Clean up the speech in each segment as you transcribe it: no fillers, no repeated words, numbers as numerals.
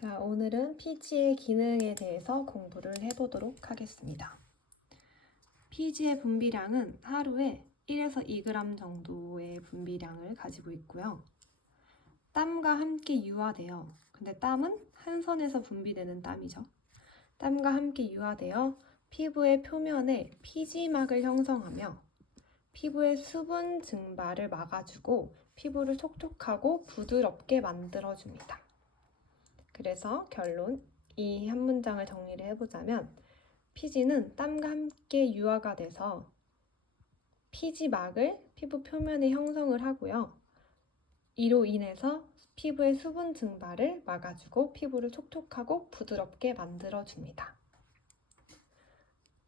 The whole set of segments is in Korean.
자, 오늘은 피지의 기능에 대해서 공부를 해보도록 하겠습니다. 피지의 분비량은 하루에 1에서 2g 정도의 분비량을 가지고 있고요. 땀과 함께 유화되어, 근데 땀은 한 선에서 분비되는 땀이죠. 땀과 함께 유화되어 피부의 표면에 피지막을 형성하며 피부의 수분 증발을 막아주고 피부를 촉촉하고 부드럽게 만들어줍니다. 그래서 결론, 이 한 문장을 정리를 해보자면 피지는 땀과 함께 유화가 돼서 피지막을 피부 표면에 형성을 하고요. 이로 인해서 피부의 수분 증발을 막아주고 피부를 촉촉하고 부드럽게 만들어줍니다.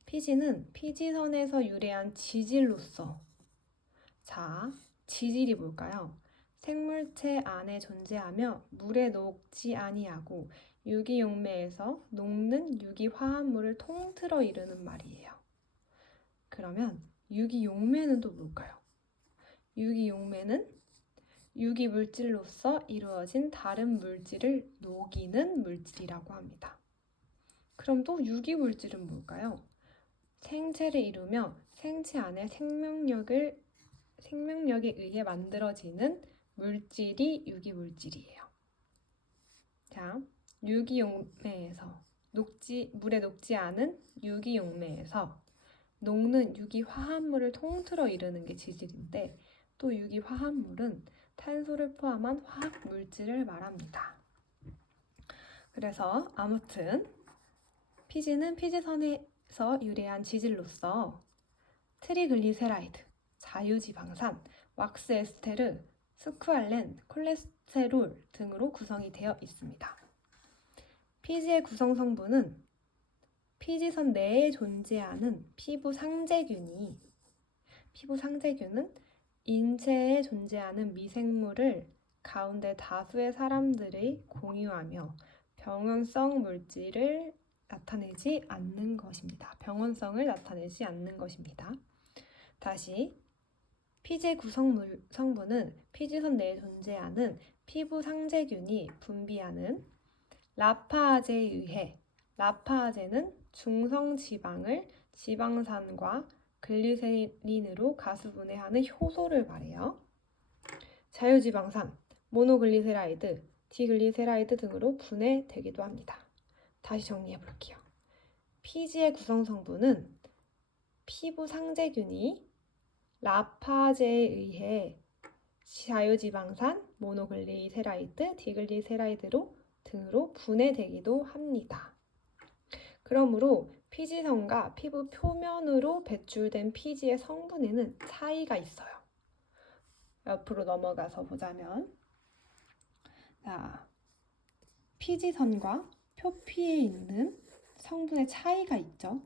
피지는 피지선에서 유래한 지질로서, 자, 지질이 뭘까요? 생물체 안에 존재하며 물에 녹지 아니하고 유기용매에서 녹는 유기화합물을 통틀어 이르는 말이에요. 그러면 유기용매는 또 뭘까요? 유기용매는 유기물질로서 이루어진 다른 물질을 녹이는 물질이라고 합니다. 그럼 또 유기물질은 뭘까요? 생체를 이루며 생체 안에 생명력에 의해 만들어지는 물질이 유기물질이에요. 자, 유기용매에서 물에 녹지 않은 유기용매에서 녹는 유기화합물을 통틀어 이루는 게 지질인데, 또 유기화합물은 탄소를 포함한 화학물질을 말합니다. 그래서 아무튼 피지는 피지선에서 유래한 지질로서 트리글리세라이드, 자유지방산, 왁스 에스테르, 스쿠알렌, 콜레스테롤 등으로 구성이 되어 있습니다. 피지의 구성 성분은 피지선 내에 존재하는 피부 상재균은 인체에 존재하는 미생물을 가운데 다수의 사람들이 공유하며 병원성을 나타내지 않는 것입니다. 다시, 피지의 구성 성분은 피지선 내에 존재하는 피부 상재균이 분비하는 라파아제에 의해, 라파아제는 중성 지방을 지방산과 글리세린으로 가수분해하는 효소를 말해요. 자유지방산, 모노글리세라이드, 디글리세라이드 등으로 분해되기도 합니다. 다시 정리해 볼게요. 피지의 구성 성분은 피부 상재균이 라파제에 의해 자유지방산, 모노글리세라이드, 디글리세라이드로 등으로 분해되기도 합니다. 그러므로 피지선과 피부 표면으로 배출된 피지의 성분에는 차이가 있어요. 옆으로 넘어가서 보자면, 자, 피지선과 표피에 있는 성분의 차이가 있죠.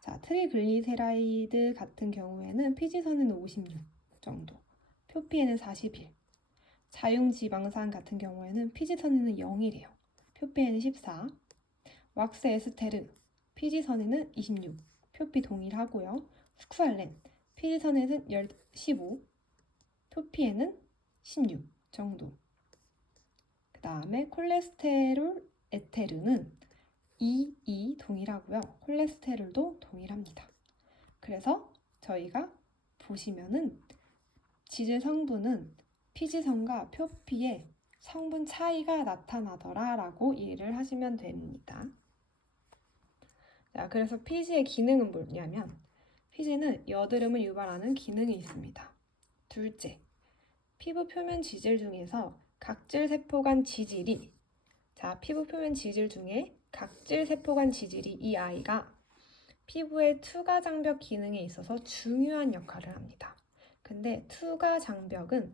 자, 트리글리세라이드 같은 경우에는 피지선에는 56 정도, 표피에는 41. 자유지방산 같은 경우에는 피지선에는 0이래요. 표피에는 14. 왁스 에스테르, 피지선에는 26, 표피 동일하고요. 스쿠알렌, 피지선에는 15, 표피에는 16 정도. 그 다음에 콜레스테롤 에테르는 2 동일하고요. 콜레스테롤도 동일합니다. 그래서 저희가 보시면은 지질 성분은 피지선과 표피에 성분 차이가 나타나더라 라고 이해를 하시면 됩니다. 자, 그래서 피지의 기능은 뭐냐면, 피지는 여드름을 유발하는 기능이 있습니다. 둘째, 피부 표면 지질 중에서 각질세포간 지질이, 피부 표면 지질 중에 각질세포간 지질이 이 아이가 피부의 투과 장벽 기능에 있어서 중요한 역할을 합니다. 근데 투과 장벽은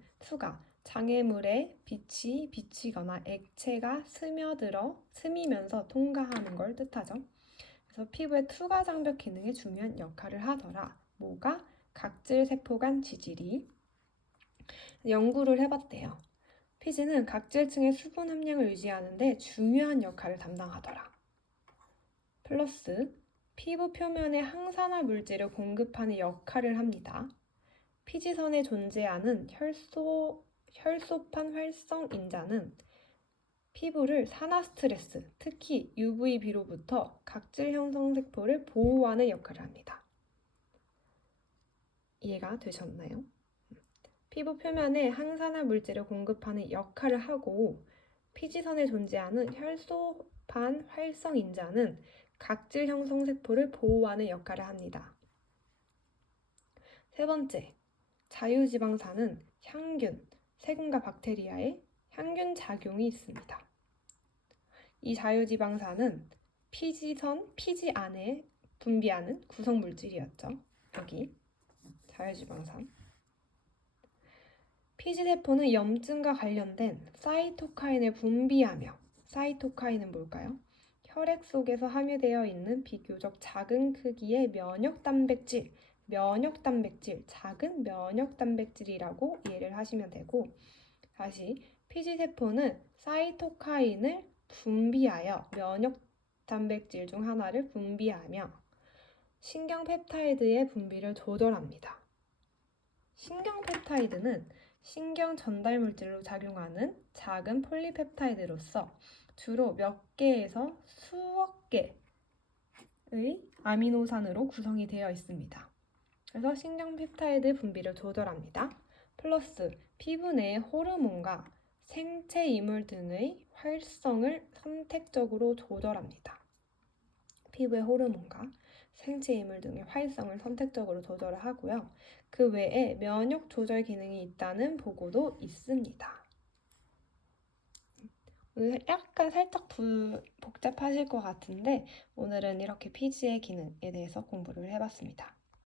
장애물에 빛이 비치거나 액체가 스미면서 통과하는 걸 뜻하죠. 그래서 피부의 투과 장벽 기능에 중요한 역할을 하더라. 뭐가? 각질세포간 지질이. 연구를 해봤대요. 피지는 각질층의 수분 함량을 유지하는데 중요한 역할을 담당하더라. 플러스 피부 표면에 항산화 물질을 공급하는 역할을 합니다. 피지선에 존재하는 혈소판 활성 인자는 피부를 산화 스트레스, 특히 UVB로부터 각질 형성 세포를 보호하는 역할을 합니다. 이해가 되셨나요? 피부 표면에 항산화 물질을 공급하는 역할을 하고 피지선에 존재하는 혈소판 활성 인자는 각질 형성 세포를 보호하는 역할을 합니다. 세 번째, 자유지방산은 향균, 세균과 박테리아의 향균 작용이 있습니다. 이 자유지방산은 피지 안에 분비하는 구성물질이었죠. 여기 자유지방산. 피지세포는 염증과 관련된 사이토카인을 분비하며, 사이토카인은 뭘까요? 혈액 속에서 함유되어 있는 비교적 작은 크기의 면역단백질, 작은 면역단백질이라고 이해를 하시면 되고, 다시 피지세포는 사이토카인을 분비하여 면역단백질 중 하나를 분비하며 신경펩타이드의 분비를 조절합니다. 신경펩타이드는 신경 전달 물질로 작용하는 작은 폴리펩타이드로서 주로 몇 개에서 수억 개의 아미노산으로 구성이 되어 있습니다. 그래서 신경펩타이드 분비를 조절합니다. 플러스 피부 내의 호르몬과 생체 이물 등의 활성을 선택적으로 조절합니다. 피부의 호르몬과 생체 이물 등의 활성을 선택적으로 조절을 하고요. 그 외에 면역 조절 기능이 있다는 보고도 있습니다. 오늘 약간 살짝 복잡하실 것 같은데 오늘은 이렇게 피지의 기능에 대해서 공부를 해봤습니다.